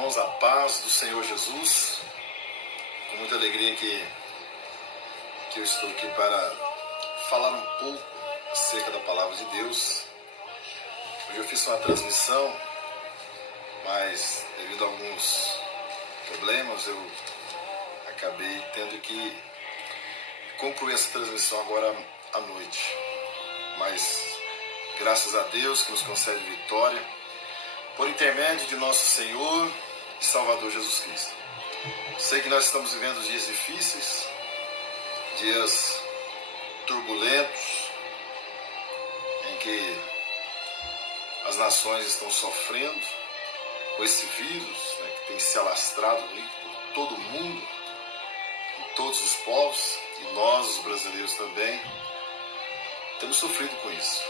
irmãos, a paz do Senhor Jesus. Com muita alegria que eu estou aqui para falar um pouco acerca da palavra de Deus. Hoje eu fiz uma transmissão, mas devido a alguns problemas eu acabei tendo que concluir essa transmissão agora à noite. Mas graças a Deus que nos concede vitória por intermédio de nosso Senhor e Salvador Jesus Cristo. Sei que nós estamos vivendo dias difíceis, dias turbulentos, em que as nações estão sofrendo com esse vírus, que tem se alastrado por todo o mundo, em todos os povos, e nós, os brasileiros também, temos sofrido com isso.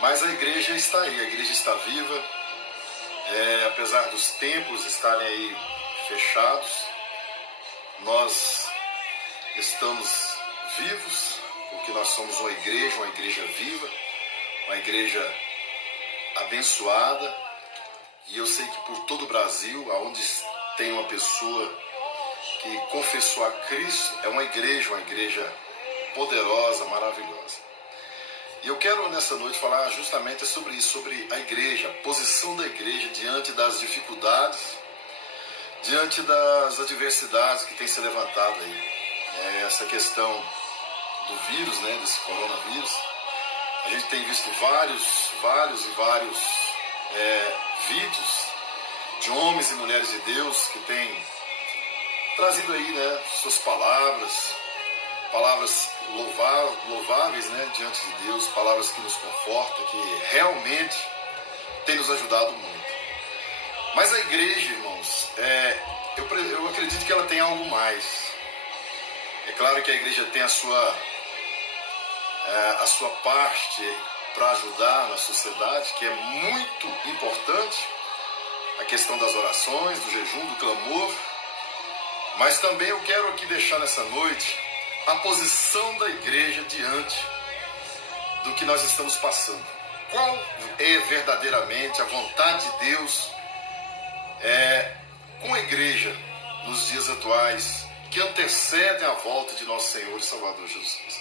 Mas a igreja está aí, a igreja está viva, apesar dos templos estarem aí fechados, nós estamos vivos, porque nós somos uma igreja viva, uma igreja abençoada, e eu sei que por todo o Brasil, aonde tem uma pessoa que confessou a Cristo, é uma igreja poderosa, maravilhosa. E eu quero nessa noite falar justamente sobre isso, sobre a igreja, a posição da igreja diante das dificuldades, diante das adversidades que tem se levantado aí. Essa questão do vírus, desse coronavírus, a gente tem visto vários vídeos de homens e mulheres de Deus que têm trazido aí, suas palavras louváveis, diante de Deus, palavras que nos confortam, que realmente tem nos ajudado muito. Mas a igreja, irmãos, eu acredito que ela tem algo mais. É claro que a igreja tem a sua parte para ajudar na sociedade, que é muito importante, a questão das orações, do jejum, do clamor. Mas também eu quero aqui deixar nessa noite a posição da igreja diante do que nós estamos passando. Qual é verdadeiramente a vontade de Deus com a igreja nos dias atuais que antecedem a volta de nosso Senhor e Salvador Jesus Cristo?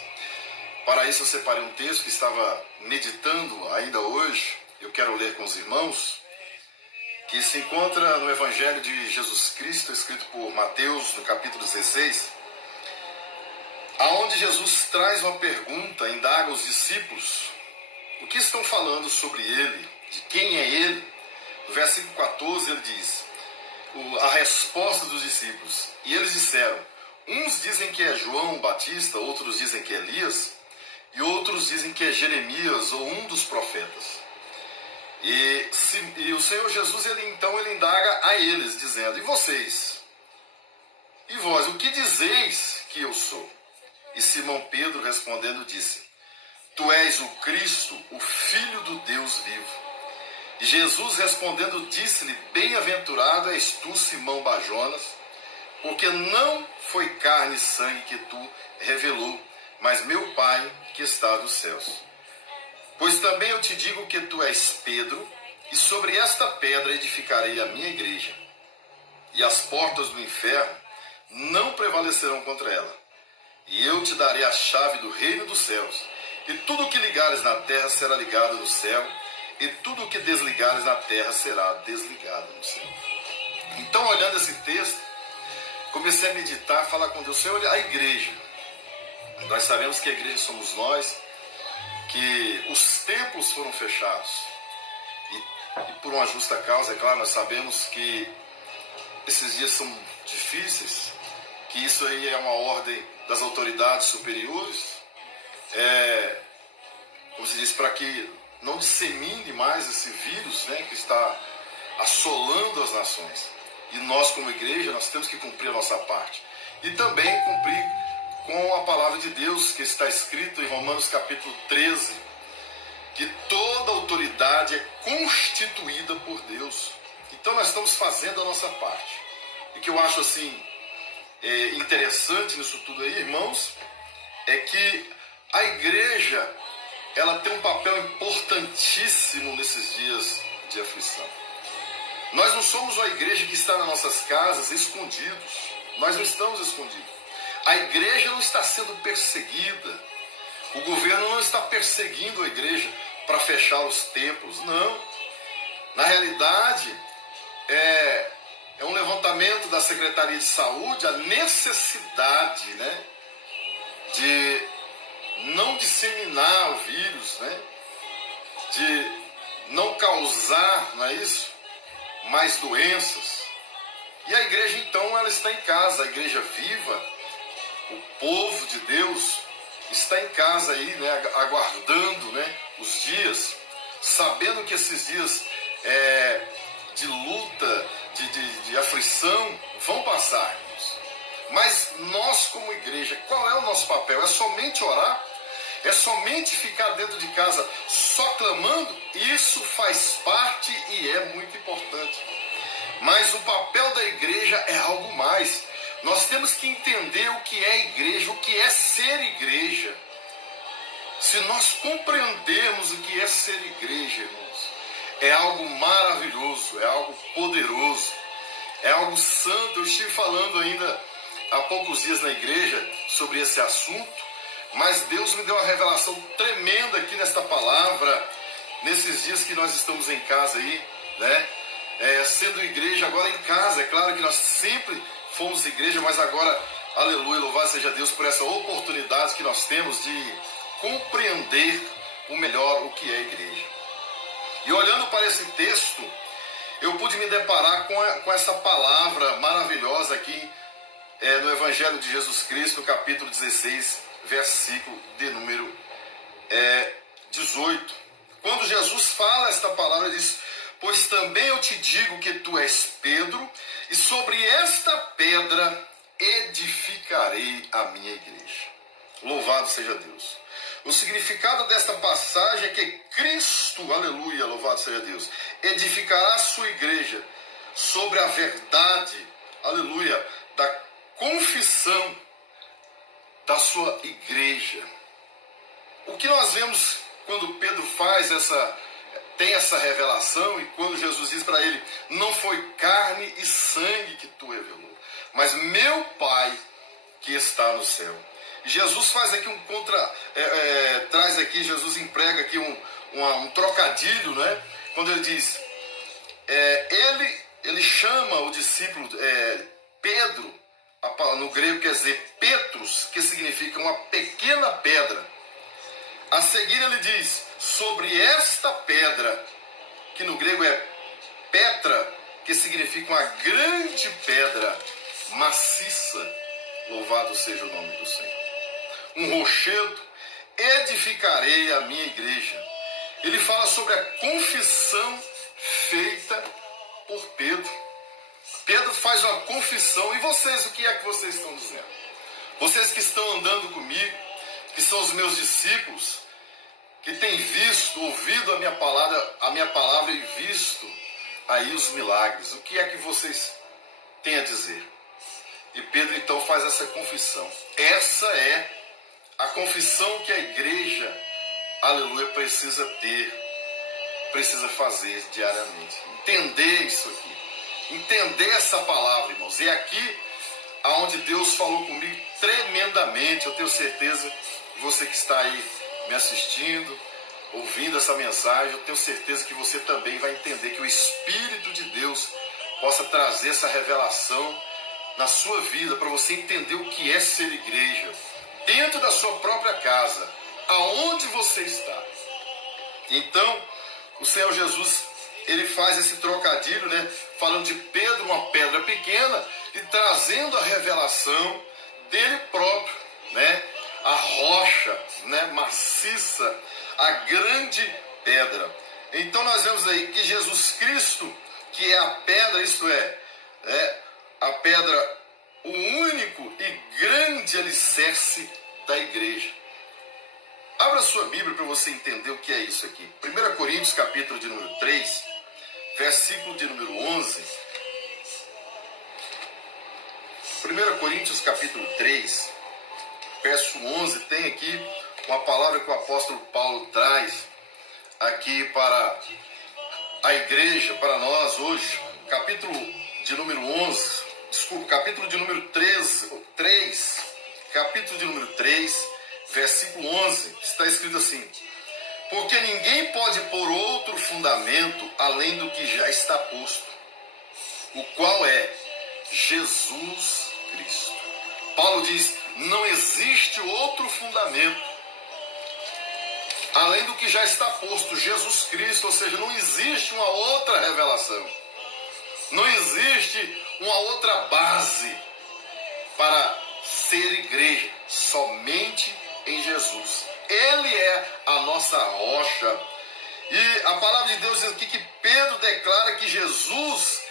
Para isso eu separei um texto que estava meditando ainda hoje, eu quero ler com os irmãos, que se encontra no Evangelho de Jesus Cristo, escrito por Mateus, no capítulo 16, aonde Jesus traz uma pergunta, indaga os discípulos o que estão falando sobre ele, de quem é ele. No versículo 14 ele diz a resposta dos discípulos, e eles disseram: uns dizem que é João Batista, outros dizem que é Elias, e outros dizem que é Jeremias ou um dos profetas. E o Senhor Jesus ele indaga a eles, dizendo: e vocês? E vós, o que dizeis que eu sou? E Simão Pedro respondendo disse: tu és o Cristo, o Filho do Deus vivo. E Jesus respondendo disse-lhe: bem-aventurado és tu, Simão Bajonas, porque não foi carne e sangue que tu revelou, mas meu Pai que está nos céus. Pois também eu te digo que tu és Pedro, e sobre esta pedra edificarei a minha igreja, e as portas do inferno não prevalecerão contra ela. E eu te darei a chave do reino dos céus, e tudo o que ligares na terra será ligado no céu, e tudo o que desligares na terra será desligado no céu. Então, olhando esse texto, comecei a meditar, falar com Deus: Senhor, a igreja, nós sabemos que a igreja somos nós, que os templos foram fechados, e por uma justa causa, é claro, nós sabemos que esses dias são difíceis, que isso aí é uma ordem das autoridades superiores, como se diz, para que não dissemine mais esse vírus, que está assolando as nações. E nós, como igreja, nós temos que cumprir a nossa parte. E também cumprir com a palavra de Deus, que está escrito em Romanos capítulo 13, que toda autoridade é constituída por Deus. Então nós estamos fazendo a nossa parte. E o que eu acho assim interessante nisso tudo aí, irmãos, é que a igreja, ela tem um papel importantíssimo nesses dias de aflição. Nós não somos uma igreja que está nas nossas casas escondidos. Nós não estamos escondidos. A igreja não está sendo perseguida. O governo não está perseguindo a igreja para fechar os templos. Não. Na realidade, é um levantamento da Secretaria de Saúde a necessidade, né, de não disseminar o vírus, né, de não causar, não é isso, mais doenças. E a igreja então ela está em casa, a igreja viva, o povo de Deus está em casa aí, né, aguardando, né, os dias, sabendo que esses dias de luta, de aflição vão passar, irmãos. Mas nós como igreja, qual é o nosso papel? É somente orar? É somente ficar dentro de casa só clamando? Isso faz parte e é muito importante. Mas o papel da igreja é algo mais. Nós temos que entender o que é igreja, o que é ser igreja. Se nós compreendermos o que é ser igreja, irmãos, é algo maravilhoso, é algo poderoso, é algo santo. Eu estive falando ainda há poucos dias na igreja sobre esse assunto, mas Deus me deu uma revelação tremenda aqui nesta palavra, nesses dias que nós estamos em casa aí, né? Sendo igreja agora em casa. É claro que nós sempre fomos igreja, mas agora, aleluia, louvado seja Deus por essa oportunidade que nós temos de compreender o melhor o que é igreja. E olhando para esse texto, eu pude me deparar com essa palavra maravilhosa aqui no Evangelho de Jesus Cristo, no capítulo 16, versículo de número 18. Quando Jesus fala esta palavra, ele diz: pois também eu te digo que tu és Pedro, e sobre esta pedra edificarei a minha igreja. Louvado seja Deus. O significado desta passagem é que Cristo, aleluia, louvado seja Deus, edificará a sua igreja sobre a verdade, aleluia, da confissão da sua igreja. O que nós vemos quando Pedro tem essa revelação, e quando Jesus diz para ele: não foi carne e sangue que tu revelou, mas meu Pai que está no céu. Jesus faz aqui traz aqui, Jesus emprega aqui um trocadilho, né? Quando ele diz, ele chama o discípulo Pedro, no grego quer dizer Petros, que significa uma pequena pedra. A seguir ele diz: sobre esta pedra, que no grego é Petra, que significa uma grande pedra maciça, louvado seja o nome do Senhor, um rochedo, edificarei a minha igreja. Ele fala sobre a confissão feita por Pedro. Pedro faz uma confissão. E vocês, o que é que vocês estão dizendo? Vocês que estão andando comigo, que são os meus discípulos, que têm ouvido a minha palavra e visto aí os milagres, o que é que vocês têm a dizer? E Pedro então faz essa confissão. Essa é a confissão que a igreja, aleluia, precisa ter, precisa fazer diariamente. Entender isso aqui, entender essa palavra, irmãos. E é aqui aonde Deus falou comigo tremendamente. Eu tenho certeza que você que está aí me assistindo, ouvindo essa mensagem, eu tenho certeza que você também vai entender, que o Espírito de Deus possa trazer essa revelação na sua vida, para você entender o que é ser igreja, dentro da sua própria casa, aonde você está. Então, o Senhor Jesus, ele faz esse trocadilho, né, falando de Pedro, uma pedra pequena, e trazendo a revelação dele próprio, né, a rocha, né, maciça, a grande pedra. Então nós vemos aí que Jesus Cristo, que é a pedra, isto é a pedra, o único e grande alicerce da igreja. Abra sua Bíblia para você entender o que é isso aqui. 1 Coríntios, capítulo de número 3, versículo de número 11. 1 Coríntios, capítulo 3, verso 11, tem aqui uma palavra que o apóstolo Paulo traz aqui para a igreja, para nós hoje, capítulo de número 11, desculpa, capítulo de número 3, capítulo de número 3, versículo 11, está escrito assim: porque ninguém pode pôr outro fundamento além do que já está posto, o qual é Jesus Cristo. Paulo diz: não existe outro fundamento além do que já está posto, Jesus Cristo, ou seja, não existe uma outra revelação, não existe uma outra base para ser igreja, somente em Jesus. Ele é a nossa rocha. E a palavra de Deus diz aqui que Pedro declara que Jesus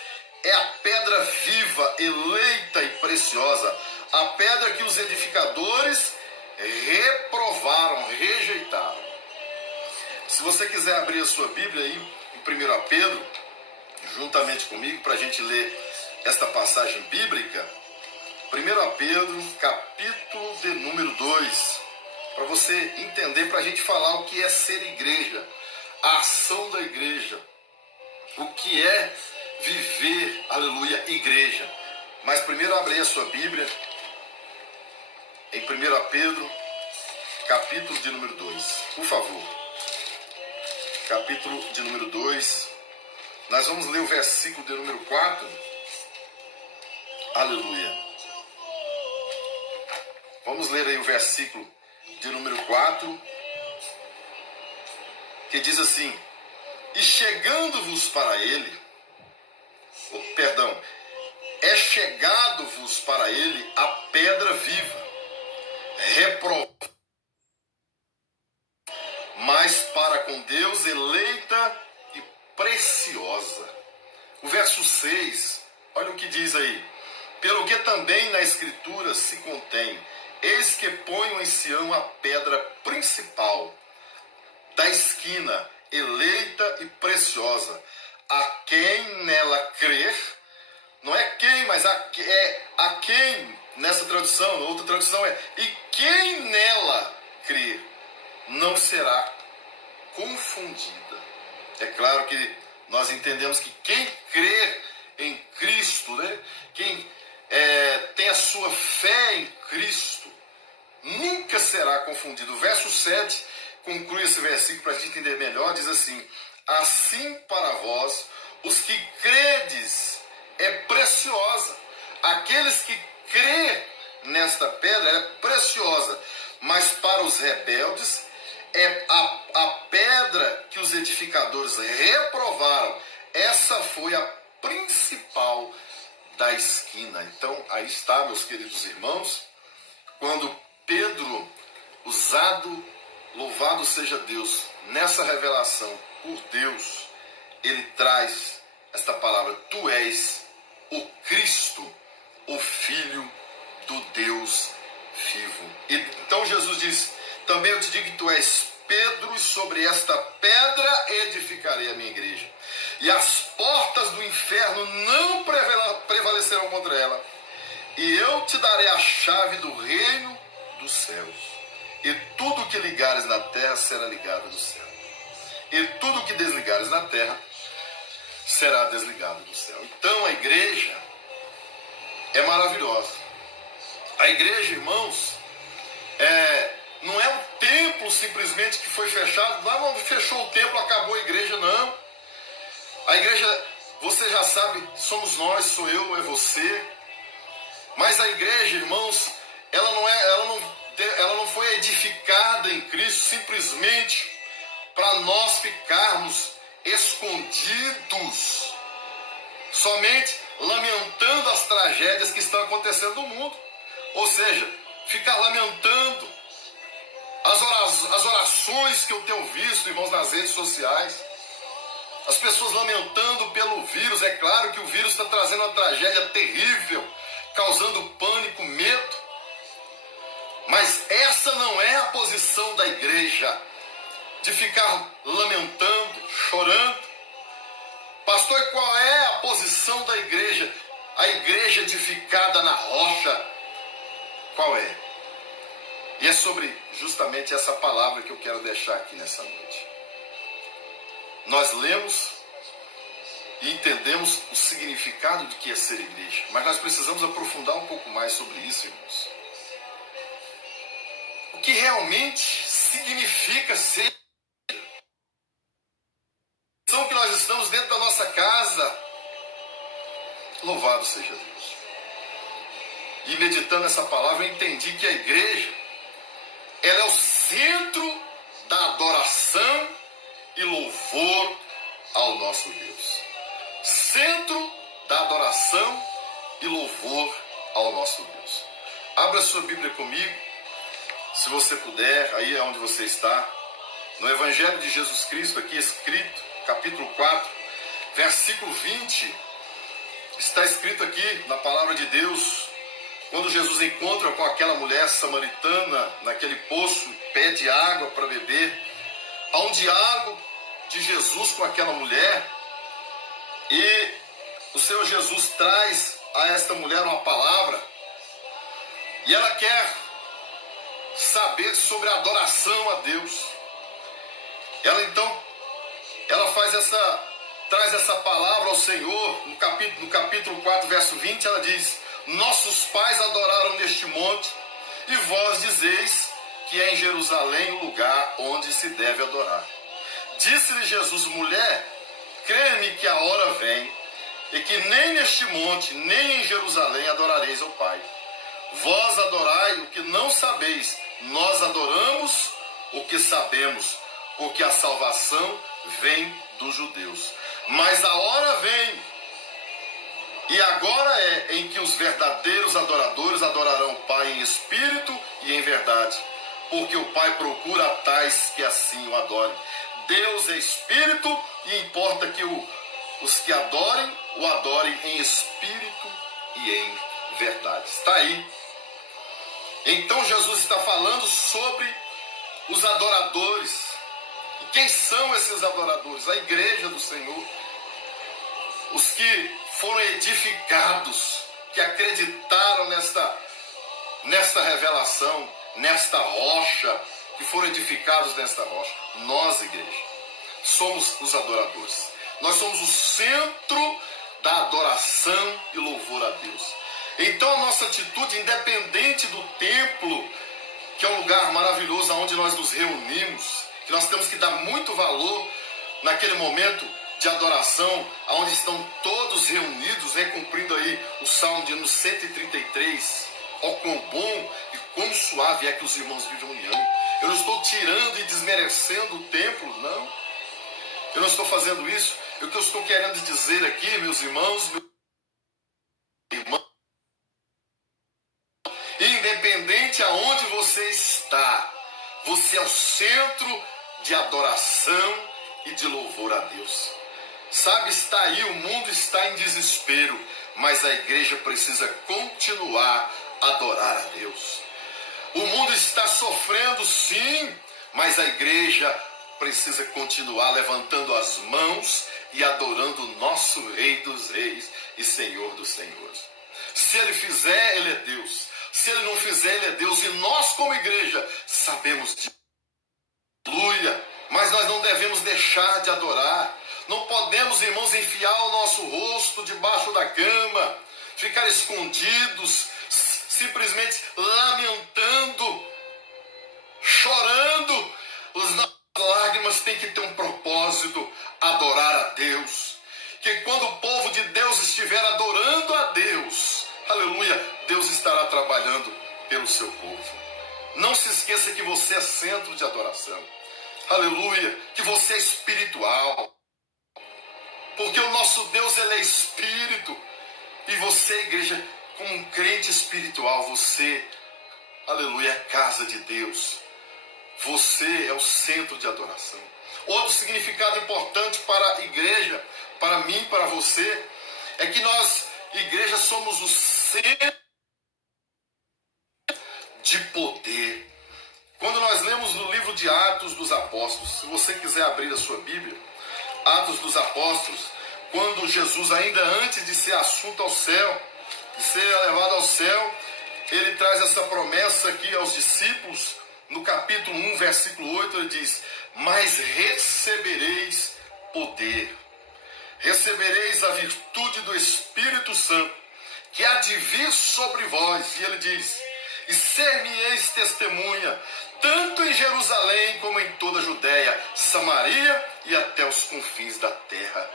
é a pedra viva, eleita e preciosa, a pedra que os edificadores reprovaram, rejeitaram. Se você quiser abrir a sua Bíblia aí, em 1 Pedro, juntamente comigo, para a gente ler esta passagem bíblica, 1 Pedro, capítulo de número 2, para você entender, para a gente falar o que é ser igreja, a ação da igreja, o que é viver, aleluia, igreja. Mas primeiro abrir a sua Bíblia, em 1 Pedro, capítulo de número 2, por favor. Capítulo de número 2, nós vamos ler o versículo de número 4, aleluia. Vamos ler aí o versículo de número 4, que diz assim: e chegando-vos para ele, é chegado-vos para ele a pedra viva, reprovada, mas para com Deus eleita e preciosa. O verso 6, olha o que diz aí: pelo que também na Escritura se contém, eis que ponho em Sião a pedra principal da esquina, eleita e preciosa, a quem nela crer, não é quem, mas a quem, nessa tradução, outra tradução é, e quem nela crer, não será confundida. É claro que nós entendemos que quem crer em Cristo, né, quem tem a sua fé em Cristo, nunca será confundido. O verso 7 conclui esse versículo para a gente entender melhor, diz assim: assim para vós, os que credes, é preciosa. Aqueles que crê nesta pedra é preciosa, mas para os rebeldes é a pedra que os edificadores reprovaram. Essa foi a principal da esquina. Então, aí está, meus queridos irmãos, quando Pedro, usado, louvado seja Deus, nessa revelação por Deus, ele traz esta palavra: tu és o Cristo, o Filho do Deus vivo. Então Jesus diz: também eu te digo que tu és Pedro, e sobre esta pedra edificarei a minha igreja, e as portas do inferno não prevalecerão contra ela, e eu te darei a chave do reino dos céus, e tudo que ligares na terra será ligado no céu, e tudo que desligares na terra será desligado do céu. Então a igreja é maravilhosa. A igreja, irmãos, não é um templo simplesmente que foi fechado. Não fechou o templo, acabou a igreja, não. A igreja, você já sabe, somos nós, sou eu, é você. Mas a igreja, irmãos, ela não foi edificada em Cristo simplesmente para nós ficarmos escondidos, somente lamentando as tragédias que estão acontecendo no mundo. Ou seja, ficar lamentando as orações que eu tenho visto, irmãos, nas redes sociais, as pessoas lamentando pelo vírus. É claro que o vírus está trazendo uma tragédia terrível, causando pânico, medo, mas essa não é a posição da igreja, de ficar lamentando, chorando. Pastor, e qual é a posição da igreja? A igreja edificada na rocha, qual é? E é sobre justamente essa palavra que eu quero deixar aqui nessa noite. Nós lemos e entendemos o significado de que é ser igreja. Mas nós precisamos aprofundar um pouco mais sobre isso, irmãos. O que realmente significa ser igreja? Que nós estamos dentro da nossa casa. Louvado seja Deus. E meditando essa palavra, eu entendi que a igreja, ela é o centro da adoração e louvor ao nosso Deus. Centro da adoração e louvor ao nosso Deus. Abra sua Bíblia comigo, se você puder, aí é onde você está. No Evangelho de Jesus Cristo, aqui escrito, capítulo 4, versículo 20, está escrito aqui na palavra de Deus, quando Jesus encontra com aquela mulher samaritana naquele poço, pede água para beber. Há um diálogo de Jesus com aquela mulher e o Senhor Jesus traz a esta mulher uma palavra e ela quer saber sobre a adoração a Deus. Ela traz essa palavra ao Senhor no capítulo 4, verso 20, ela diz: nossos pais adoraram neste monte, e vós dizeis que é em Jerusalém o lugar onde se deve adorar. Disse-lhe Jesus: mulher, crê-me que a hora vem, e que nem neste monte, nem em Jerusalém adorareis ao Pai. Vós adorai o que não sabeis, nós adoramos o que sabemos, porque a salvação vem dos judeus. Mas a hora vem, e agora é, em que os verdadeiros adoradores adorarão o Pai em espírito e em verdade, porque o Pai procura tais que assim o adorem. Deus é espírito e importa que os que adorem, o adorem em espírito e em verdade. Está aí. Então Jesus está falando sobre os adoradores. E quem são esses adoradores? A igreja do Senhor. Os que foram edificados, que acreditaram nesta revelação, nesta rocha, que foram edificados nesta rocha. Nós, igreja, somos os adoradores. Nós somos o centro da adoração e louvor a Deus. Então a nossa atitude, independente do templo, que é um lugar maravilhoso onde nós nos reunimos, que nós temos que dar muito valor naquele momento de adoração, onde estão todos reunidos, cumprindo aí o Salmo de número 133. Ó, quão bom e quão suave é que os irmãos vivem em união. Eu não estou tirando e desmerecendo o templo, não. Eu não estou fazendo isso. O que eu estou querendo dizer aqui, meus irmãos, independente aonde você está, você é o centro de adoração e de louvor a Deus. Sabe, está aí, o mundo está em desespero, mas a igreja precisa continuar a adorar a Deus. O mundo está sofrendo, sim, mas a igreja precisa continuar levantando as mãos e adorando o nosso Rei dos Reis e Senhor dos Senhores. Se Ele fizer, Ele é Deus. Se Ele não fizer, Ele é Deus. E nós, como igreja, sabemos disso. Aleluia. Mas nós não devemos deixar de adorar. Não podemos, irmãos, enfiar o nosso rosto debaixo da cama, ficar escondidos, simplesmente lamentando, chorando. As nossas lágrimas têm que ter um propósito: adorar a Deus. Que quando o povo de Deus estiver adorando a Deus, aleluia, Deus estará trabalhando pelo seu povo. Não se esqueça que você é centro de adoração. Aleluia, que você é espiritual. Porque o nosso Deus, Ele é espírito. E você, igreja, como um crente espiritual, você, aleluia, é casa de Deus. Você é o centro de adoração. Outro significado importante para a igreja, para mim, para você, é que nós, igreja, somos o centro de poder. Quando nós lemos no livro de Atos dos Apóstolos, se você quiser abrir a sua Bíblia, Atos dos Apóstolos, quando Jesus, ainda antes de ser assunto ao céu, de ser elevado ao céu, ele traz essa promessa aqui aos discípulos. No capítulo 1, versículo 8, ele diz: mas recebereis poder. recebereis a virtude do Espírito Santo, que há de vir sobre vós. E ele diz: e ser-me-eis testemunha, tanto em Jerusalém como em toda a Judéia, Samaria e até os confins da terra.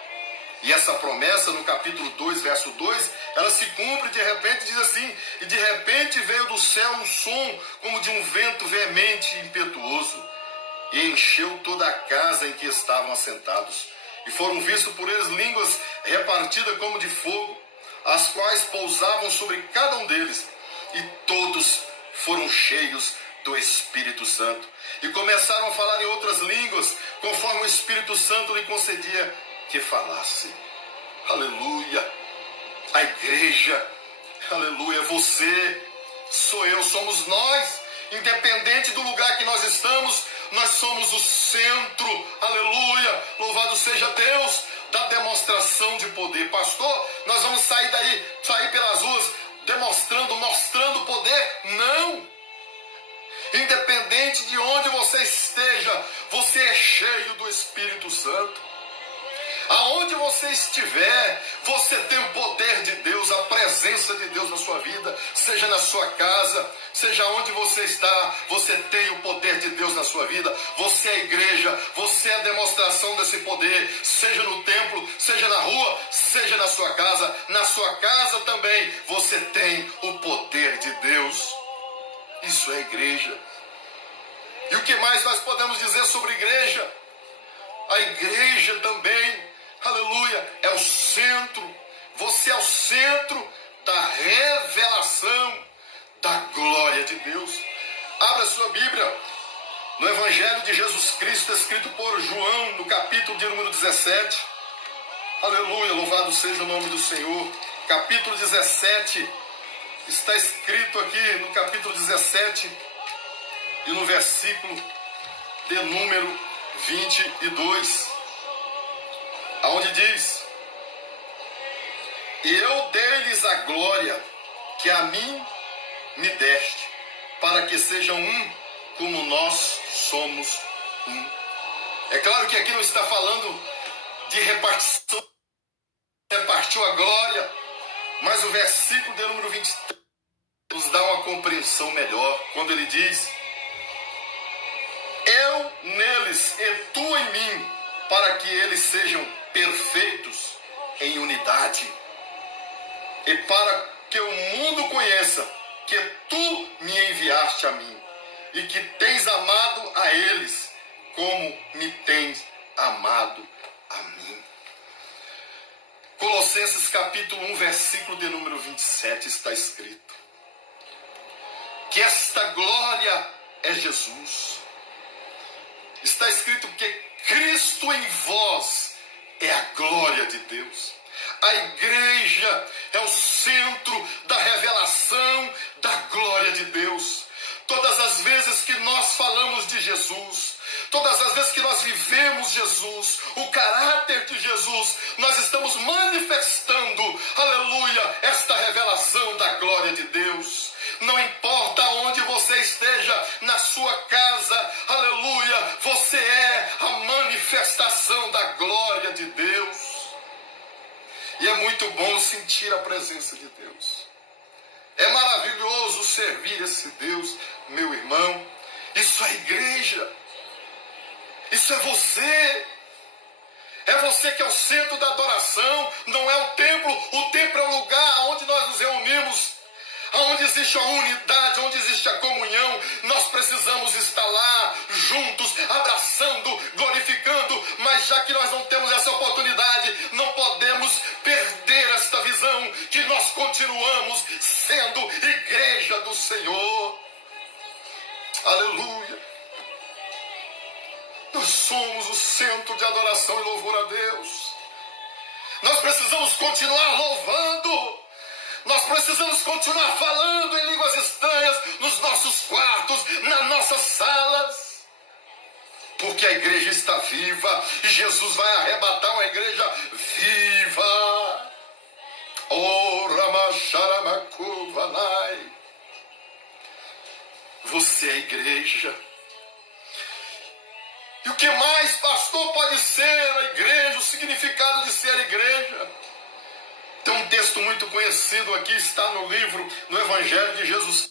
E essa promessa, no capítulo 2, verso 2, ela se cumpre. De repente diz assim: e de repente veio do céu um som como de um vento veemente e impetuoso, e encheu toda a casa em que estavam assentados. E foram vistos por eles línguas repartidas como de fogo, as quais pousavam sobre cada um deles, e todos foram cheios do Espírito Santo, e começaram a falar em outras línguas, conforme o Espírito Santo lhe concedia que falasse. Aleluia! A igreja, aleluia, você, sou eu, somos nós, independente do lugar que nós estamos, nós somos o centro, aleluia, louvado seja Deus, da demonstração de poder. Pastor, nós vamos sair pelas ruas mostrando poder? Não! Independente de onde você esteja, você é cheio do Espírito Santo. Aonde você estiver, você tem o poder de Deus, a presença de Deus na sua vida, seja na sua casa, seja onde você está, você tem o poder de Deus na sua vida. Você é a igreja, você é a demonstração desse poder, seja no templo, seja na rua, seja na sua casa. Na sua casa também você tem o poder de Deus. Isso é igreja. E o que mais nós podemos dizer sobre igreja? A igreja também, aleluia, é o centro. Você é o centro da revelação da glória de Deus. Abra sua Bíblia no Evangelho de Jesus Cristo, escrito por João, no capítulo de número 17. Aleluia, louvado seja o nome do Senhor. Capítulo 17, está escrito aqui no capítulo 17 e no versículo de número 22, aonde diz: e eu dei-lhes a glória que a mim me deste, para que sejam um, como nós somos um. É claro que aqui não está falando de repartição, repartiu a glória, mas o versículo de número 23 nos dá uma compreensão melhor, quando ele diz: eu neles e tu em mim, para que eles sejam perfeitos em unidade, e para que o mundo conheça que tu me enviaste a mim, e que tens amado a eles como me tens amado a mim. Colossenses capítulo 1, versículo de número 27 está escrito que esta glória é Jesus. Está escrito que Cristo em vós é a glória de Deus. A igreja é o centro da revelação da glória de Deus. Todas as vezes que nós falamos de Jesus, todas as vezes que nós vivemos Jesus, o caráter de Jesus, nós estamos manifestando, aleluia, esta revelação da glória de Deus. Não importa onde você esteja, na sua casa, aleluia, você é a manifestação da glória de Deus. E é muito bom sentir a presença de Deus. É maravilhoso servir esse Deus, meu irmão. Isso é igreja. Isso é você. É você que é o centro da adoração. Não é o templo. O templo é o lugar onde nós nos reunimos, onde existe a unidade, onde existe a comunhão. Nós precisamos estar lá, juntos, abraçando, glorificando. Mas já que nós não temos essa oportunidade, não podemos perder esta visão, que nós continuamos sendo igreja do Senhor. Aleluia. Nós somos o centro de adoração e louvor a Deus. Nós precisamos continuar louvando. Nós precisamos continuar falando em línguas estranhas nos nossos quartos, nas nossas salas. Porque a igreja está viva e Jesus vai arrebatar uma igreja viva. Você é a igreja. E o que mais, pastor, pode ser a igreja? O significado de ser igreja texto muito conhecido aqui está no Evangelho de Jesus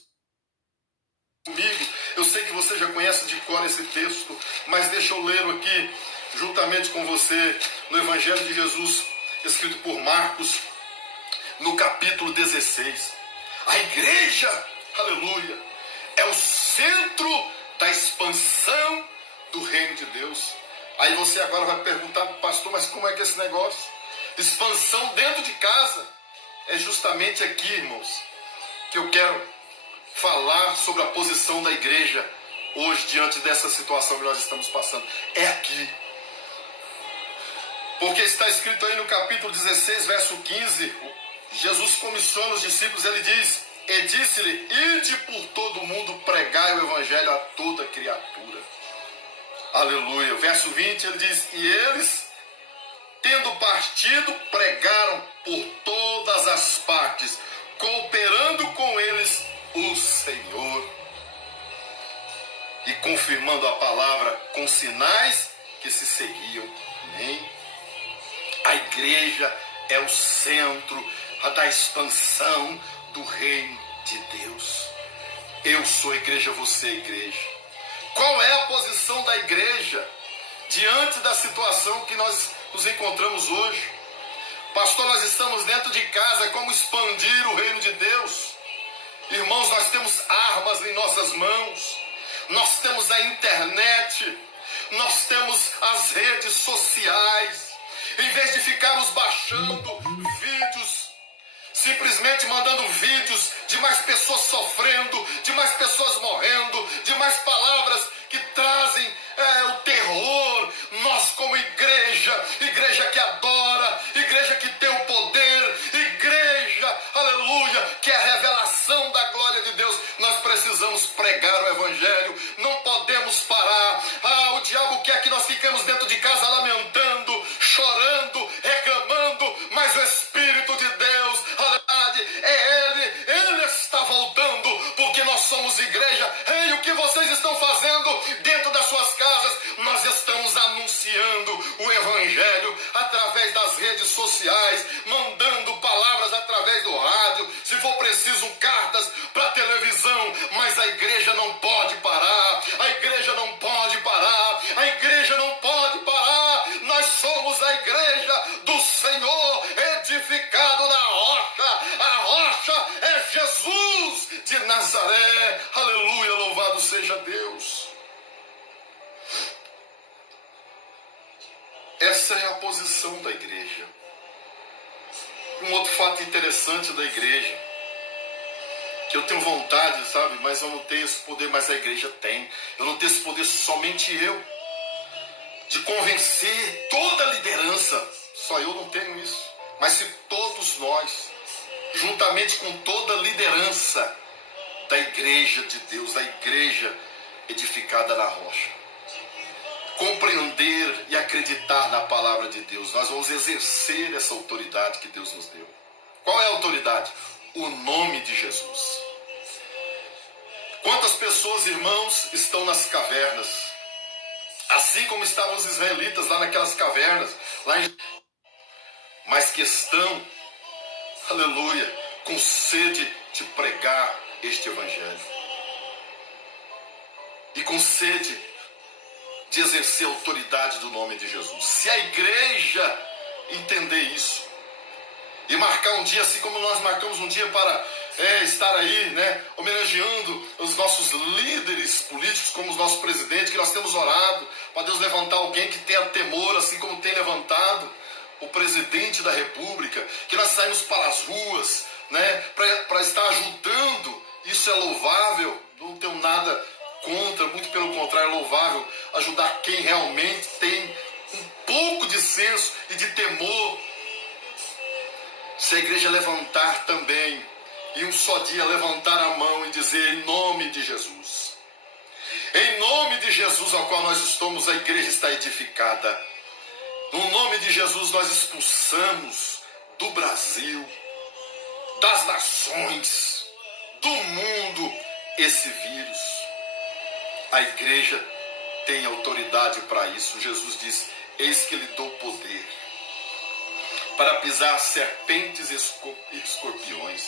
comigo. Eu sei que você já conhece de cor esse texto, mas deixa eu ler aqui juntamente com você no Evangelho de Jesus, escrito por Marcos, no capítulo 16. A igreja, aleluia, é o centro da expansão do reino de Deus. Aí você agora vai perguntar, pastor, mas como é que é esse negócio? Expansão dentro de casa. É justamente aqui, irmãos, que eu quero falar sobre a posição da igreja hoje diante dessa situação que nós estamos passando. É aqui. Porque está escrito aí no capítulo 16, verso 15, Jesus comissiona os discípulos, ele diz, e disse-lhe, ide por todo o mundo, pregai o evangelho a toda criatura. Aleluia. Verso 20, ele diz, e eles, tendo partido, pregaram por todas as partes, cooperando com eles o Senhor e confirmando a palavra com sinais que se seguiam. Amém? A igreja é o centro da expansão do reino de Deus. Eu sou a igreja, você é a igreja. Qual é a posição da igreja diante da situação que nós nos encontramos hoje? Pastor, nós estamos dentro de casa, como expandir o reino de Deus? Irmãos, nós temos armas em nossas mãos, nós temos a internet, nós temos as redes sociais. Em vez de ficarmos baixando vídeos, simplesmente mandando vídeos de mais pessoas sofrendo, de mais pessoas morrendo, de mais palavras que trazem o terror, nós como igreja, igreja que adora, igreja que tem o poder, igreja, aleluia, que é a revelação da glória de Deus, nós precisamos pregar o evangelho, não podemos parar. O diabo quer que nós fiquemos dentro de casa lamentando, chorando, reclamando, mas o Espírito de Deus, a verdade é Ele está voltando, porque nós somos igreja. Ei, o que vocês estão fazendo dentro das suas casas? Nós estamos anunciando o evangelho através das redes sociais, mandando palavras através do rádio, se for preciso cartas para televisão, mas a igreja não pode parar, a igreja não pode parar, a igreja não pode parar. Nós somos a igreja do Senhor, edificado na rocha. A rocha é Jesus de Nazaré. Aleluia, louvado seja Deus. Essa é a posição da igreja. Um outro fato interessante da igreja, que eu tenho vontade, sabe, mas eu não tenho esse poder, mas a igreja tem. Eu não tenho esse poder, somente eu, de convencer toda a liderança. Só eu não tenho isso. Mas se todos nós, juntamente com toda a liderança da igreja de Deus, da igreja edificada na rocha, compreender e acreditar na palavra de Deus, nós vamos exercer essa autoridade que Deus nos deu. Qual é a autoridade? O nome de Jesus. Quantas pessoas, irmãos, estão nas cavernas, assim como estavam os israelitas lá naquelas cavernas, mas que estão, aleluia, com sede de pregar este evangelho e com sede de exercer a autoridade do nome de Jesus. Se a igreja entender isso e marcar um dia, assim como nós marcamos um dia para estar aí, homenageando os nossos líderes políticos, como o nosso presidente, que nós temos orado para Deus levantar alguém que tenha temor, assim como tem levantado o presidente da República, que nós saímos para as ruas, para estar ajudando. Isso é louvável, não tenho nada contra, muito pelo contrário, é louvável ajudar quem realmente tem um pouco de senso e de temor. Se a igreja levantar também, e um só dia levantar a mão e dizer em nome de Jesus, em nome de Jesus ao qual nós estamos, a igreja está edificada. No nome de Jesus nós expulsamos do Brasil, das nações, do mundo, esse vírus. A igreja tem autoridade para isso. Jesus diz, eis que lhe dou poder. para pisar serpentes e escorpiões.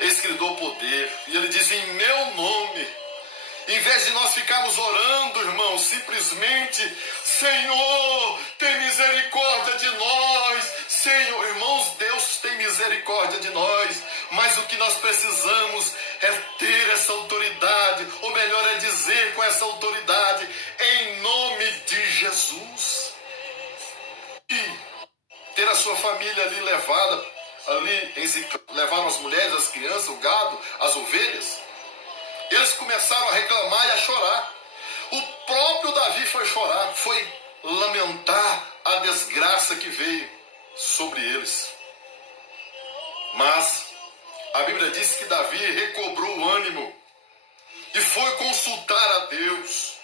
Eis que lhe dou poder. E ele diz: em meu nome. Em vez de nós ficarmos orando, irmãos, simplesmente: Senhor, tem misericórdia de nós. Senhor, irmãos, Deus tem misericórdia de nós. Mas o que nós precisamos é ter essa autoridade, ou melhor, é dizer com essa autoridade: em nome de Jesus. E ter a sua família ali levada, levaram as mulheres, as crianças, o gado, as ovelhas. Eles começaram a reclamar e a chorar. O próprio Davi foi chorar, foi lamentar a desgraça que veio sobre eles. Mas a Bíblia diz que Davi recobrou o ânimo e foi consultar a Deus.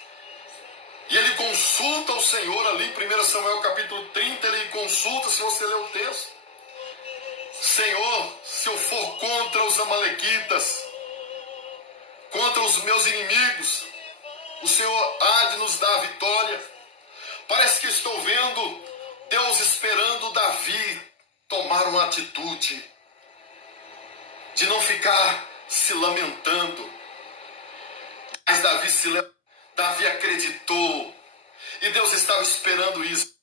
E ele consulta o Senhor ali em 1 Samuel capítulo 30, ele consulta, se você ler o texto: Senhor, se eu for contra os amalequitas, contra os meus inimigos, o Senhor há de nos dar a vitória. Parece que estou vendo Deus esperando Davi tomar uma atitude de não ficar se lamentando. Mas Davi acreditou, e Deus estava esperando isso.